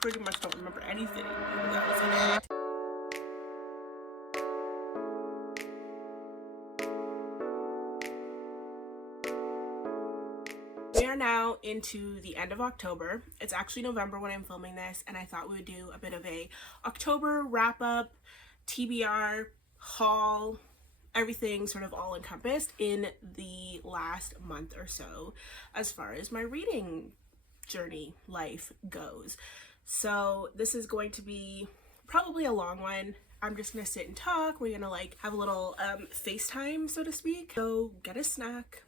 pretty much don't remember anything that was in it. We are now into the end of October. It's actually November when I'm filming this, and I thought we would do a bit of a October wrap up, TBR, haul, everything sort of all encompassed in the last month or so as far as my reading journey life goes. So this is going to be probably a long one. I'm just gonna sit and talk. We're gonna like have a little FaceTime, so to speak. So get a snack,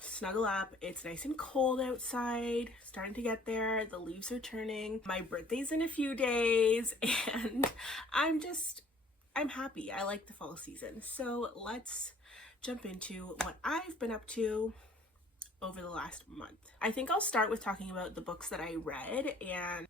snuggle up. It's nice and cold outside, starting to get there. The leaves are turning. My birthday's in a few days, and I'm happy. I like the fall season. So let's jump into what I've been up to over the last month. I think I'll start with talking about the books that I read, and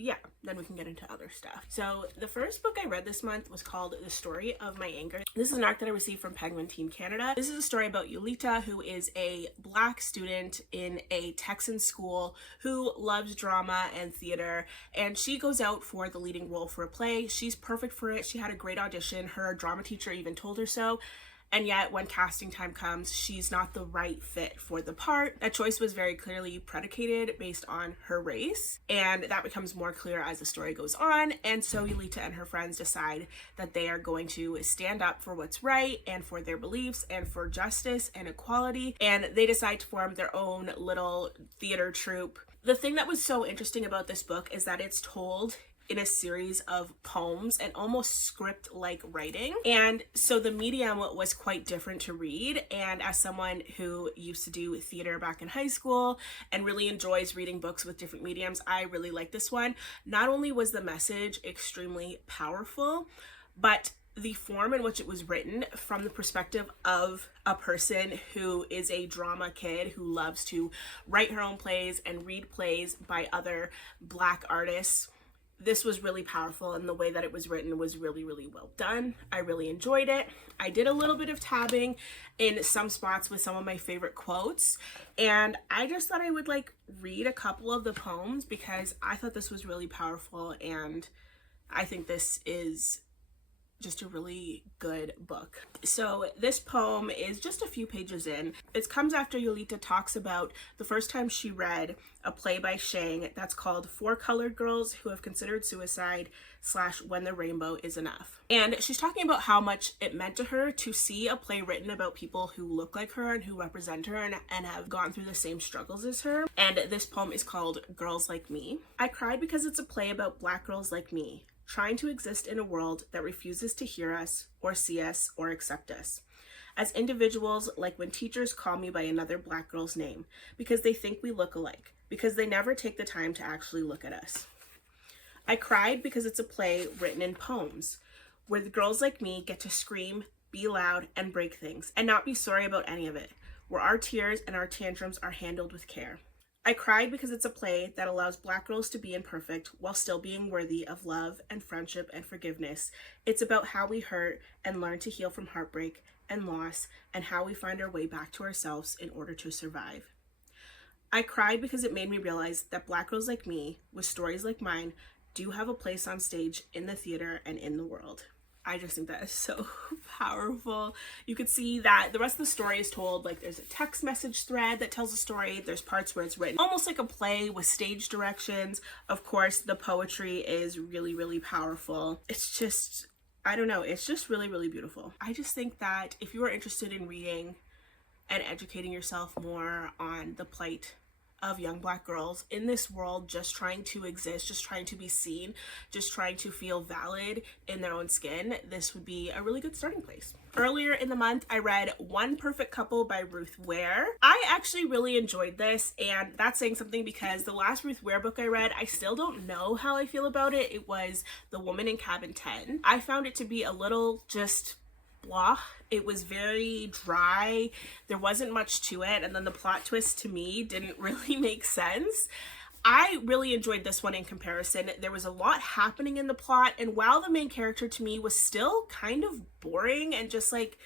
yeah, then we can get into other stuff. So the first book I read this month was called The Story of My Anger. This is an arc that I received from Penguin Teen Canada. This is a story about Yulita, who is a Black student in a Texan school who loves drama and theater, and she goes out for the leading role for a play. She's perfect for it. She had a great audition. Her drama teacher even told her so. And yet when casting time comes, she's not the right fit for the part. That choice was very clearly predicated based on her race, and that becomes more clear as the story goes on. And so Yulita and her friends decide that they are going to stand up for what's right and for their beliefs and for justice and equality, and they decide to form their own little theater troupe. The thing that was so interesting about this book is that it's told in a series of poems and almost script-like writing. And so the medium was quite different to read. And as someone who used to do theater back in high school and really enjoys reading books with different mediums, I really like this one. Not only was the message extremely powerful, but the form in which it was written from the perspective of a person who is a drama kid who loves to write her own plays and read plays by other Black artists. This was really powerful, and the way that it was written was really, really well done. I really enjoyed it. I did a little bit of tabbing in some spots with some of my favorite quotes, and I just thought I would like read a couple of the poems because I thought this was really powerful, and I think this is just a really good book. So this poem is just a few pages in. It comes after Yulita talks about the first time she read a play by Shang that's called Four Colored Girls Who Have Considered Suicide / When the Rainbow Is Enough. And she's talking about how much it meant to her to see a play written about people who look like her and who represent her and have gone through the same struggles as her. And this poem is called Girls Like Me. I cried because it's a play about Black girls like me, trying to exist in a world that refuses to hear us or see us or accept us as individuals, like when teachers call me by another Black girl's name because they think we look alike, because they never take the time to actually look at us. I cried because it's a play written in poems where the girls like me get to scream, be loud, and break things and not be sorry about any of it, where our tears and our tantrums are handled with care. I cried because it's a play that allows Black girls to be imperfect while still being worthy of love and friendship and forgiveness. It's about how we hurt and learn to heal from heartbreak and loss, and how we find our way back to ourselves in order to survive. I cried because it made me realize that Black girls like me, with stories like mine, do have a place on stage, in the theater, and in the world. I just think that is so powerful. You could see that the rest of the story is told, like there's a text message thread that tells a story. There's parts where it's written almost like a play with stage directions. Of course, the poetry is really, really powerful. It's just, I don't know, it's just really, really beautiful. I just think that if you are interested in reading and educating yourself more on the plight of young Black girls in this world, just trying to exist, just trying to be seen, just trying to feel valid in their own skin, this would be a really good starting place. Earlier in the month, I read One Perfect Couple by Ruth Ware. I actually really enjoyed this, and that's saying something because the last Ruth Ware book I read, I still don't know how I feel about it. It was The Woman in Cabin 10. I found it to be a little just blah. It was very dry. There wasn't much to it, and then the plot twist to me didn't really make sense. I really enjoyed this one in comparison. There was a lot happening in the plot, and while the main character to me was still kind of boring and just like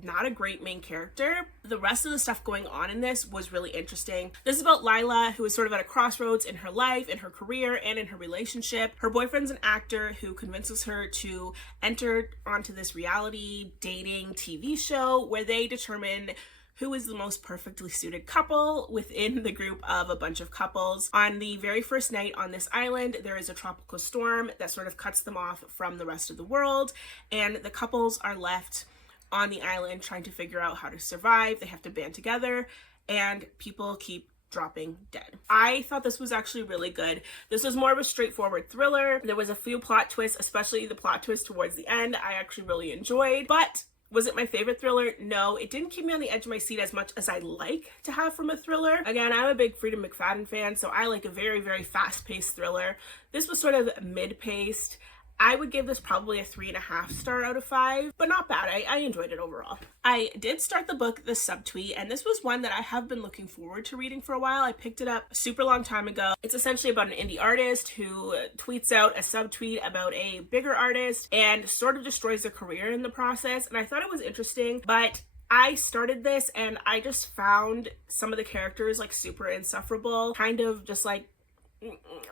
not a great main character. The rest of the stuff going on in this was really interesting. This is about Lila, who is sort of at a crossroads in her life, in her career, and in her relationship. Her boyfriend's an actor who convinces her to enter onto this reality dating TV show where they determine who is the most perfectly suited couple within the group of a bunch of couples. On the very first night on this island, there is a tropical storm that sort of cuts them off from the rest of the world, and the couples are left on the island trying to figure out how to survive. They have to band together, and people keep dropping dead. I thought this was actually really good. This was more of a straightforward thriller. There was a few plot twists, especially the plot twist towards the end I actually really enjoyed, but was it my favorite thriller? No, it didn't keep me on the edge of my seat as much as I like to have from a thriller. Again, I'm a big Freida McFadden fan, so I like a very, very fast-paced thriller. This was sort of mid-paced. I would give this probably a 3.5 star out of 5, but not bad. I enjoyed it overall. I did start the book, The Subtweet, and this was one that I have been looking forward to reading for a while. I picked it up a super long time ago. It's essentially about an indie artist who tweets out a subtweet about a bigger artist and sort of destroys their career in the process, and I thought it was interesting, but I started this and I just found some of the characters like super insufferable, kind of just like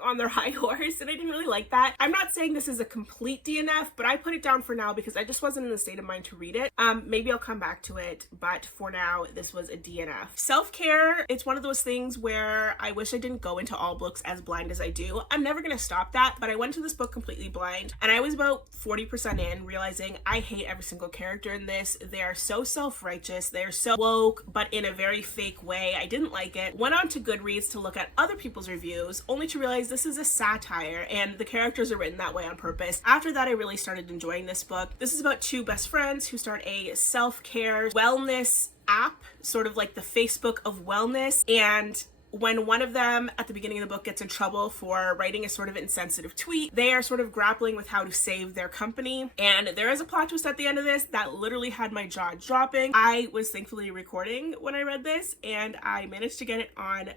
on their high horse, and I didn't really like that. I'm not saying this is a complete DNF, but I put it down for now because I just wasn't in the state of mind to read it. Maybe I'll come back to it, but for now, this was a DNF. Self-care, it's one of those things where I wish I didn't go into all books as blind as I do. I'm never gonna stop that, but I went to this book completely blind, and I was about 40% in, realizing I hate every single character in this. They are so self-righteous, they're so woke, but in a very fake way. I didn't like it. Went on to Goodreads to look at other people's reviews, only to realize this is a satire and the characters are written that way on purpose. After that, I really started enjoying this book. This is about two best friends who start a self-care wellness app, sort of like the Facebook of wellness, and when one of them at the beginning of the book gets in trouble for writing a sort of insensitive tweet, they are sort of grappling with how to save their company. And there is a plot twist at the end of this that literally had my jaw dropping. I was thankfully recording when I read this, and I managed to get it on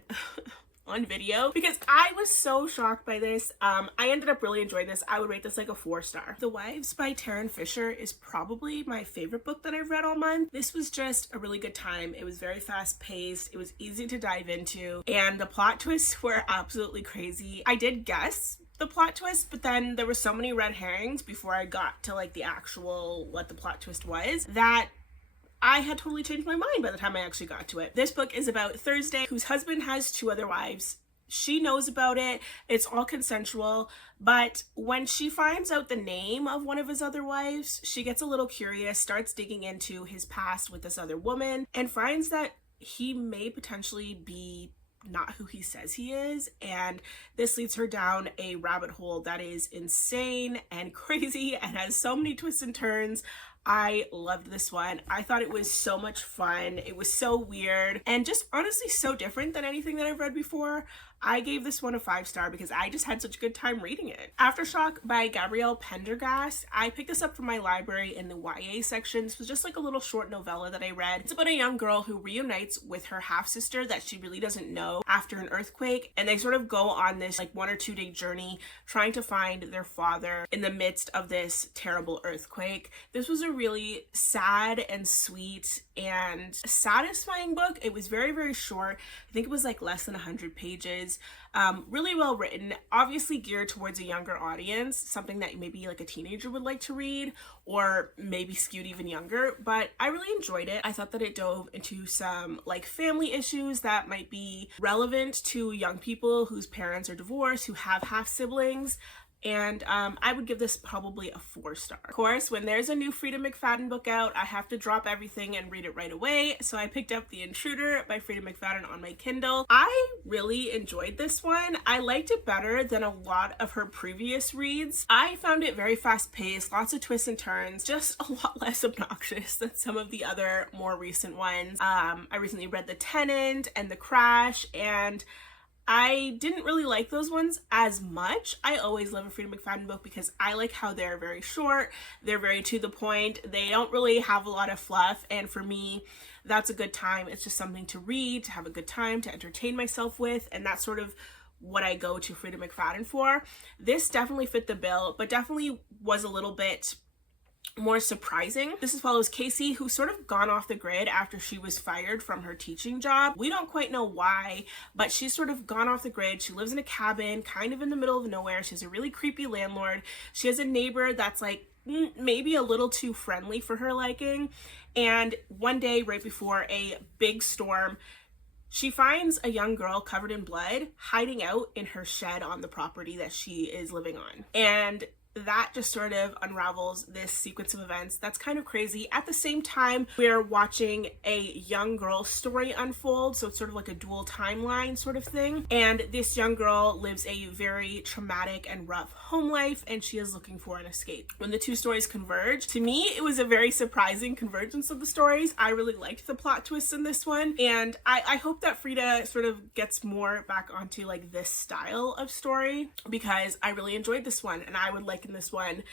on video because I was so shocked by this. I ended up really enjoying this. I would rate this like a 4 star. The Wives by Taryn Fisher is probably my favorite book that I've read all month. This was just a really good time. It was very fast paced. It was easy to dive into, and the plot twists were absolutely crazy. I did guess the plot twist, but then there were so many red herrings before I got to like the actual what the plot twist was that I had totally changed my mind by the time I actually got to it. This book is about Thursday, whose husband has 2 other wives. She knows about it. It's all consensual. But when she finds out the name of one of his other wives, she gets a little curious, starts digging into his past with this other woman, and finds that he may potentially be not who he says he is, and this leads her down a rabbit hole that is insane and crazy and has so many twists and turns. I loved this one. I thought it was so much fun. It was so weird and just honestly so different than anything that I've read before. I gave this one a 5 star because I just had such a good time reading it. Aftershock by Gabrielle Pendergast. I picked this up from my library in the YA section. This was just like a little short novella that I read. It's about a young girl who reunites with her half-sister that she really doesn't know after an earthquake, and they sort of go on this like 1 or 2 day journey trying to find their father in the midst of this terrible earthquake. This was a really sad and sweet and satisfying book. It was very, very short. I think it was like less than 100 pages. Really well written, obviously geared towards a younger audience, something that maybe like a teenager would like to read, or maybe skewed even younger, but I really enjoyed it. I thought that it dove into some like family issues that might be relevant to young people whose parents are divorced, who have half siblings. And I would give this probably a 4 star. Of course, when there's a new Freida McFadden book out, I have to drop everything and read it right away. So I picked up The Intruder by Freida McFadden on my Kindle. I really enjoyed this one. I liked it better than a lot of her previous reads. I found it very fast paced, lots of twists and turns, just a lot less obnoxious than some of the other more recent ones. I recently read The Tenant and The Crash, and I didn't really like those ones as much. I always love a Freida McFadden book because I like how they're very short, they're very to the point, they don't really have a lot of fluff, and for me, that's a good time. It's just something to read, to have a good time, to entertain myself with, and that's sort of what I go to Freida McFadden for. This definitely fit the bill, but definitely was a little bit more surprising. This follows Casey, who's sort of gone off the grid after she was fired from her teaching job. We don't quite know why, but she's sort of gone off the grid. She lives in a cabin kind of in the middle of nowhere. She has a really creepy landlord. She has a neighbor that's like maybe a little too friendly for her liking. And one day right before a big storm, she finds a young girl covered in blood hiding out in her shed on the property that she is living on. And that just sort of unravels this sequence of events that's kind of crazy. At the same time, we're watching a young girl's story unfold, so it's sort of like a dual timeline sort of thing. And this young girl lives a very traumatic and rough home life, and she is looking for an escape. When the two stories converge, to me, it was a very surprising convergence of the stories. I really liked the plot twists in this one, and I hope that Frida sort of gets more back onto like this style of story, because I really enjoyed this one, and I would like in this one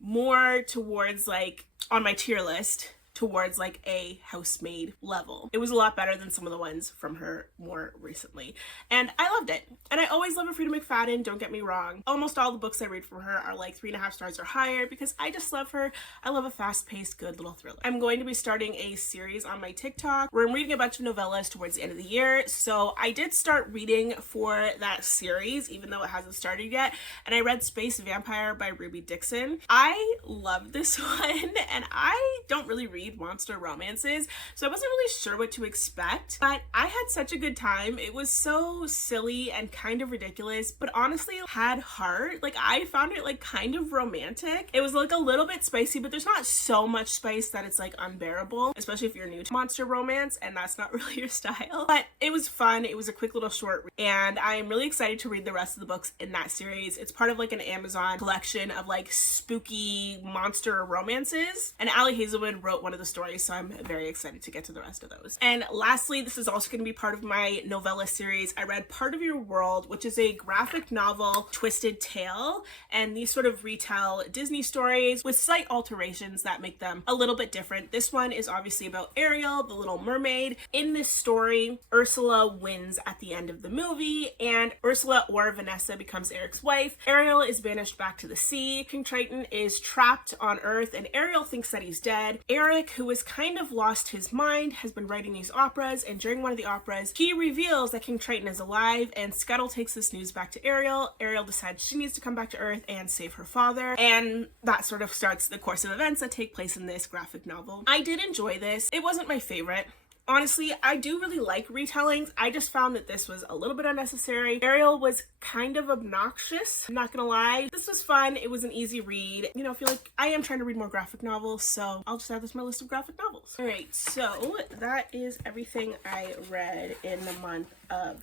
more towards like on my tier list towards like a housemaid level. It was a lot better than some of the ones from her more recently, and I loved it. And I always love a Frida McFadden, don't get me wrong. Almost all the books I read from her are like 3.5 stars or higher, because I just love her. I love a fast-paced, good little thriller. I'm going to be starting a series on my TikTok where I'm reading a bunch of novellas towards the end of the year, so I did start reading for that series even though it hasn't started yet, and I read Space Vampire by Ruby Dixon. I love this one, and I don't really read monster romances, so I wasn't really sure what to expect, but I had such a good time. It was so silly and kind of ridiculous, but honestly had heart. Like, I found it like kind of romantic. It was like a little bit spicy, but there's not so much spice that it's like unbearable, especially if you're new to monster romance and that's not really your style. But it was fun. It was a quick little short read, and I'm really excited to read the rest of the books in that series. It's part of like an Amazon collection of like spooky monster romances, and Allie Hazelwood wrote one of the stories, so I'm very excited to get to the rest of those. And lastly, this is also going to be part of my novella series. I read Part of Your World, which is a graphic novel twisted tale, and these sort of retell Disney stories with slight alterations that make them a little bit different. This one is obviously about Ariel, the Little Mermaid. In this story, Ursula wins at the end of the movie, and Ursula, or Vanessa, becomes Eric's wife. Ariel is banished back to the sea. King Triton is trapped on Earth, and Ariel thinks that he's dead. Eric, who has kind of lost his mind, has been writing these operas, and during one of the operas, he reveals that King Triton is alive, and Scuttle takes this news back to Ariel. Ariel decides she needs to come back to Earth and save her father, and that sort of starts the course of events that take place in this graphic novel. I did enjoy this. It wasn't my favorite. Honestly, I do really like retellings. I just found that this was a little bit unnecessary. Ariel was kind of obnoxious, I'm not gonna lie. This was fun. It was an easy read. You know, I feel like I am trying to read more graphic novels, so I'll just add this to my list of graphic novels. All right, so that is everything I read in the month of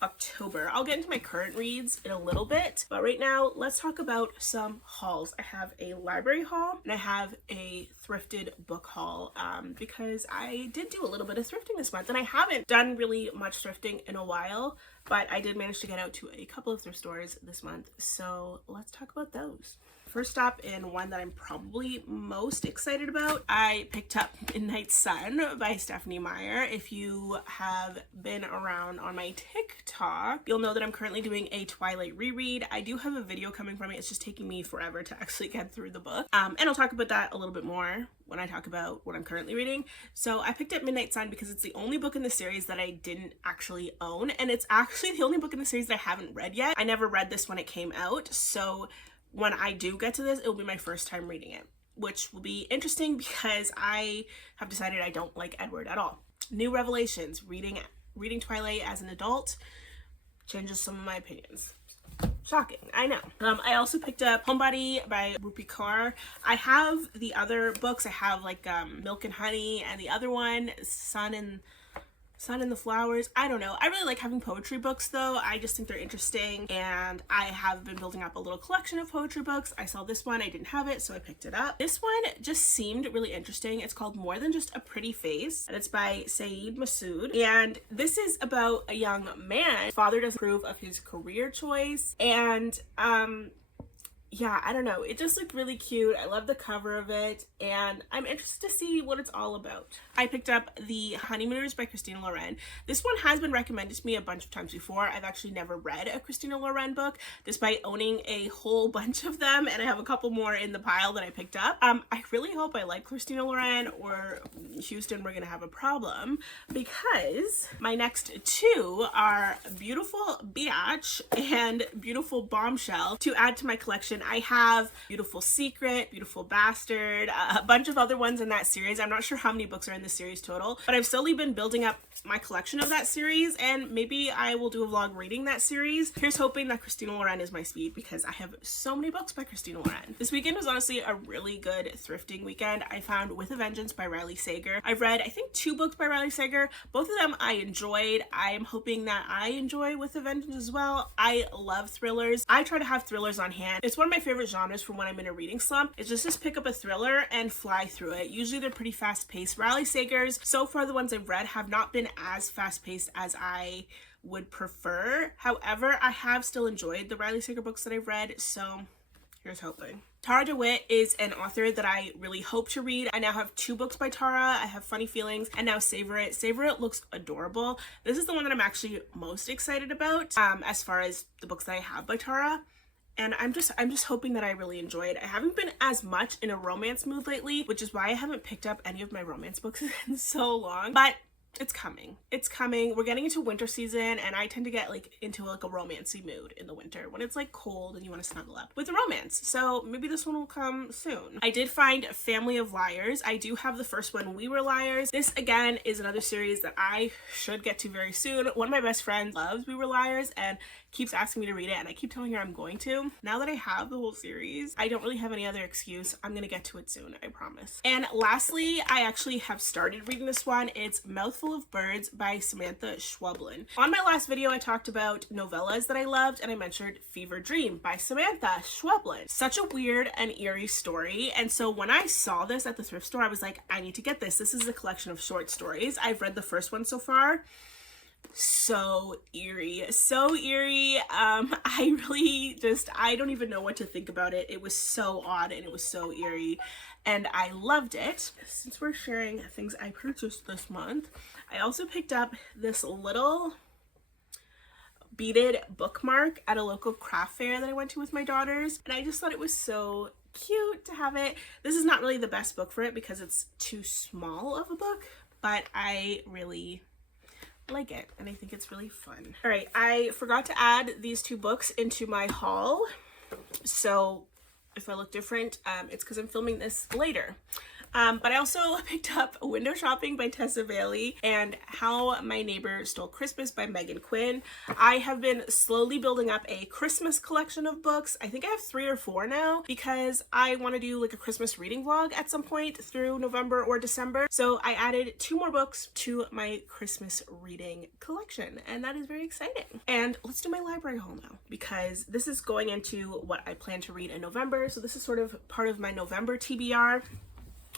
October. I'll get into my current reads in a little bit, but right now let's talk about some hauls. I have a library haul and I have a thrifted book haul, because I did do a little bit of thrifting this month, and I haven't done really much thrifting in a while, but I did manage to get out to a couple of thrift stores this month, so let's talk about those. First up, and one that I'm probably most excited about, I picked up Midnight Sun by Stephanie Meyer. If you have been around on my TikTok, you'll know that I'm currently doing a Twilight reread. I do have a video coming from it. It's just taking me forever to actually get through the book. And I'll talk about that a little bit more when I talk about what I'm currently reading. So I picked up Midnight Sun because it's the only book in the series that I didn't actually own, and it's actually the only book in the series that I haven't read yet. I never read this when it came out, so when I do get to this, it will be my first time reading it, which will be interesting because I have decided I don't like Edward at all. New revelations. Reading Twilight as an adult changes some of my opinions. Shocking, I know. I also picked up Homebody by Rupi Kaur. I have the other books. I have like Milk and Honey, and the other one, Sun and the Flowers. I don't know. I really like having poetry books though. I just think they're interesting, and I have been building up a little collection of poetry books. I saw this one, I didn't have it, so I picked it up. This one just seemed really interesting. It's called More Than Just a Pretty Face, and it's by Saeed Masood. And this is about a young man. His father doesn't approve of his career choice, and yeah, I don't know. It just looked really cute. I love the cover of it, and I'm interested to see what it's all about. I picked up The Honeymooners by Christina Loren. This one has been recommended to me a bunch of times before. I've actually never read a Christina Loren book, despite owning a whole bunch of them, and I have a couple more in the pile that I picked up. I really hope I like Christina Loren, or Houston, we're gonna have a problem, because my next two are Beautiful Biatch and Beautiful Bombshell to add to my collection. I have Beautiful Secret, Beautiful Bastard, a bunch of other ones in that series. I'm not sure how many books are in the series total, but I've slowly been building up my collection of that series, and maybe I will do a vlog reading that series. Here's hoping that Christina Loren is my speed, because I have so many books by Christina Loren. This weekend was honestly a really good thrifting weekend. I found With a Vengeance by Riley Sager. I've read, I think, 2 books by Riley Sager. Both of them I enjoyed. I am hoping that I enjoy With a Vengeance as well. I love thrillers. I try to have thrillers on hand. It's one of my favorite genres for when I'm in a reading slump. It's just pick up a thriller and fly through it. Usually they're pretty fast paced. Riley Sager's, so far the ones I've read have not been as fast paced as I would prefer. However, I have still enjoyed the Riley Sager books that I've read, so here's hoping. Tara DeWitt is an author that I really hope to read. I now have 2 books by Tara. I have Funny Feelings and now Savor It. Savor It looks adorable. This is the one that I'm actually most excited about as far as the books that I have by Tara. And I'm just hoping that I really enjoy it. I haven't been as much in a romance mood lately, which is why I haven't picked up any of my romance books in so long. But it's coming. It's coming. We're getting into winter season, and I tend to get like into like a romancy mood in the winter when it's like cold and you want to snuggle up with a romance. So maybe this one will come soon. I did find Family of Liars. I do have the first one, We Were Liars. This again is another series that I should get to very soon. One of my best friends loves We Were Liars and keeps asking me to read it, and I keep telling her I'm going to. Now that I have the whole series, I don't really have any other excuse. I'm gonna get to it soon, I promise. And lastly, I actually have started reading this one. It's Mouthful of Birds by Samantha Schweblin. On my last video, I talked about novellas that I loved, and I mentioned Fever Dream by Samantha Schweblin. Such a weird and eerie story, and so when I saw this at the thrift store, I was like, I need to get this. This is a collection of short stories. I've read the first one so far. So eerie, so eerie. I don't even know what to think about it. It was so odd and it was so eerie, and I loved it. Since we're sharing things I purchased this month, I also picked up this little beaded bookmark at a local craft fair that I went to with my daughters, and I just thought it was so cute to have it. This is not really the best book for it because it's too small of a book, but I really like it, and I think it's really fun. All right, I forgot to add these 2 books into my haul, so if I look different, it's because I'm filming this later. But I also picked up Window Shopping by Tessa Bailey and How My Neighbor Stole Christmas by Megan Quinn. I have been slowly building up a Christmas collection of books. I think I have 3 or 4 now because I want to do like a Christmas reading vlog at some point through November or December. So I added 2 more books to my Christmas reading collection, and that is very exciting. And let's do my library haul now, because this is going into what I plan to read in November. So this is sort of part of my November TBR.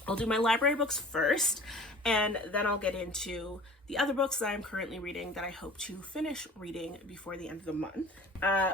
I'll do my library books first, and then I'll get into the other books that I'm currently reading that I hope to finish reading before the end of the month.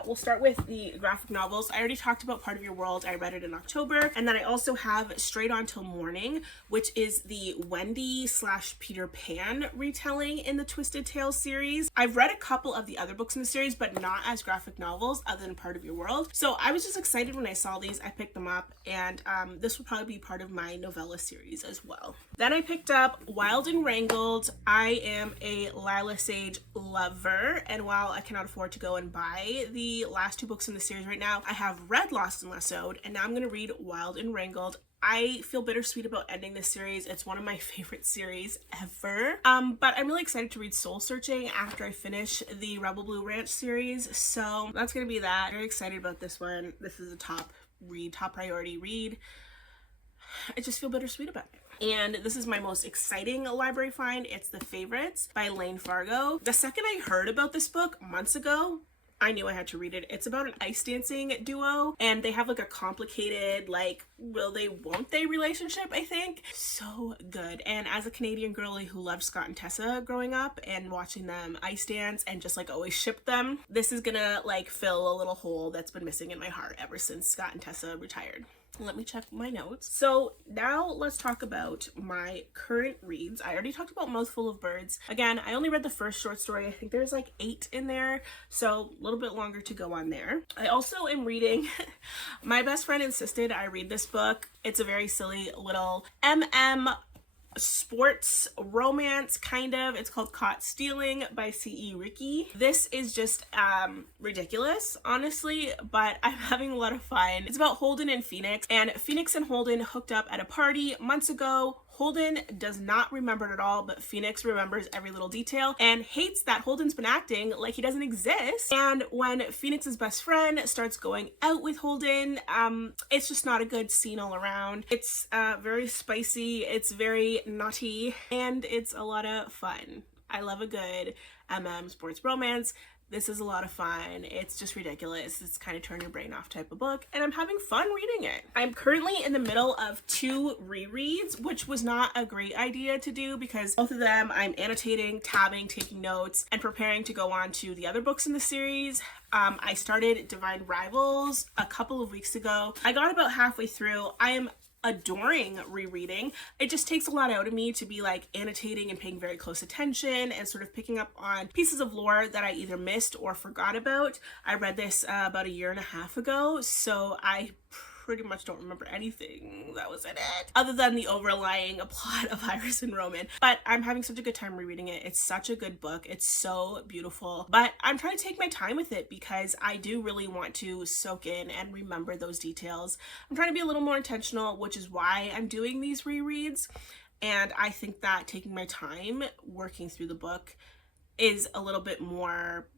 We'll start with the graphic novels. I already talked about Part of Your World. I read it in October. And then I also have Straight On Till Morning, which is the Wendy / Peter Pan retelling in the Twisted Tales series. I've read a couple of the other books in the series, but not as graphic novels other than Part of Your World. So I was just excited when I saw these. I picked them up, and this will probably be part of my novella series as well. Then I picked up Wild and Wrangled. I am a Lila Sage lover, and while I cannot afford to go and buy the last 2 books in the series right now, I have read Lost and Lassoed, and now I'm going to read Wild and Wrangled. I feel bittersweet about ending this series. It's one of my favorite series ever. But I'm really excited to read Soul Searching after I finish the Rebel Blue Ranch series, so that's going to be that. Very excited about this one. This is a top priority read. I just feel bittersweet about it. And this is my most exciting library find. It's The Favorites by Lane Fargo. The second I heard about this book months ago, I knew I had to read it. It's about an ice dancing duo, and they have like a complicated, like, will they, won't they relationship, I think. So good. And as a Canadian girly who loved Scott and Tessa growing up and watching them ice dance and just like always shipped them, this is gonna like fill a little hole that's been missing in my heart ever since Scott and Tessa retired. Let me check my notes. So now let's talk about my current reads. I already talked about Mouthful of Birds. Again, I only read the first short story. I think there's like 8 in there, so a little bit longer to go on there. I also am reading, my best friend insisted I read this book. It's a very silly little sports romance, kind of. It's called Caught Stealing by C.E. Ricky. This is just ridiculous, honestly, but I'm having a lot of fun. It's about Holden and Phoenix, and Phoenix and Holden hooked up at a party months ago. Holden does not remember it at all, but Phoenix remembers every little detail and hates that Holden's been acting like he doesn't exist. And when Phoenix's best friend starts going out with Holden, it's just not a good scene all around. It's very spicy, it's very naughty, and it's a lot of fun. I love a good sports romance. This is a lot of fun. It's just ridiculous. It's kind of turn your brain off type of book, and I'm having fun reading it. I'm currently in the middle of 2 rereads, which was not a great idea to do because both of them I'm annotating, tabbing, taking notes, and preparing to go on to the other books in the series. I started Divine Rivals a couple of weeks ago. I got about halfway through. I am adoring rereading. It just takes a lot out of me to be like annotating and paying very close attention and sort of picking up on pieces of lore that I either missed or forgot about. I read this about 1.5 years ago, so I pretty much don't remember anything that was in it other than the overlying plot of Iris and Roman. But I'm having such a good time rereading it. It's such a good book. It's so beautiful, but I'm trying to take my time with it because I do really want to soak in and remember those details. I'm trying to be a little more intentional, which is why I'm doing these rereads. And I think that taking my time working through the book is a little bit more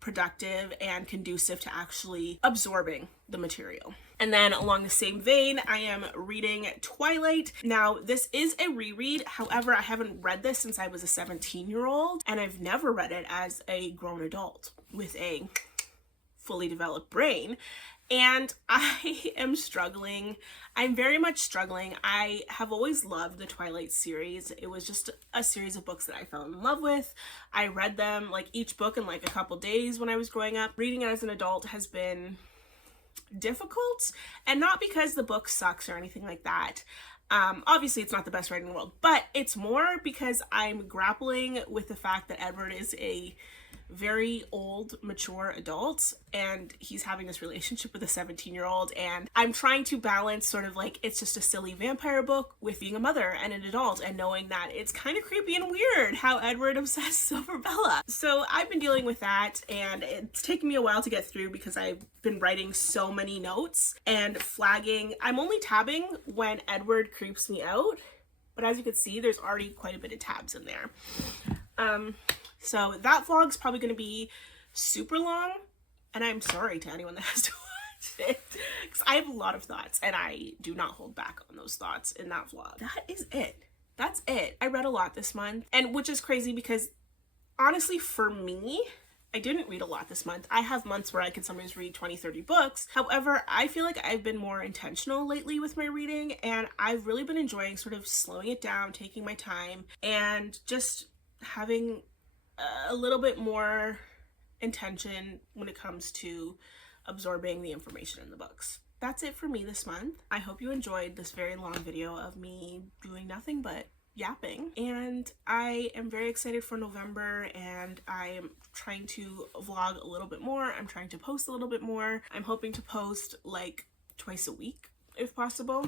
productive and conducive to actually absorbing the material. And then along the same vein, I am reading Twilight. Now, this is a reread. However, I haven't read this since I was a 17-year-old, and I've never read it as a grown adult with a fully developed brain. And I am struggling. I'm very much struggling. I have always loved the Twilight series. It was just a series of books that I fell in love with. I read them, like each book in like a couple days when I was growing up. Reading it as an adult has been difficult, and not because the book sucks or anything like that. Obviously it's not the best writing in the world, but it's more because I'm grappling with the fact that Edward is a very old, mature adult, and he's having this relationship with a 17-year-old, and I'm trying to balance sort of like it's just a silly vampire book with being a mother and an adult and knowing that it's kind of creepy and weird how Edward obsesses over Bella. So I've been dealing with that, and it's taken me a while to get through because I've been writing so many notes and flagging. I'm only tabbing when Edward creeps me out, but as you can see, there's already quite a bit of tabs in there. So that vlog's probably going to be super long, and I'm sorry to anyone that has to watch it, because I have a lot of thoughts, and I do not hold back on those thoughts in that vlog. That is it. That's it. I read a lot this month, and which is crazy because, honestly, for me, I didn't read a lot this month. I have months where I can sometimes read 20, 30 books. However, I feel like I've been more intentional lately with my reading, and I've really been enjoying sort of slowing it down, taking my time, and just having a little bit more intention when it comes to absorbing the information in the books. That's it for me this month. I hope you enjoyed this very long video of me doing nothing but yapping, and I am very excited for November, and I am trying to vlog a little bit more. I'm trying to post a little bit more. I'm hoping to post like twice a week if possible.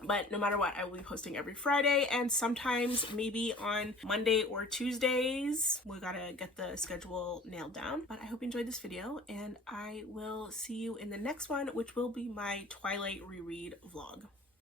But no matter what, I will be posting every Friday, and sometimes maybe on Monday or Tuesdays. We gotta get the schedule nailed down. But I hope you enjoyed this video, and I will see you in the next one, which will be my Twilight reread vlog.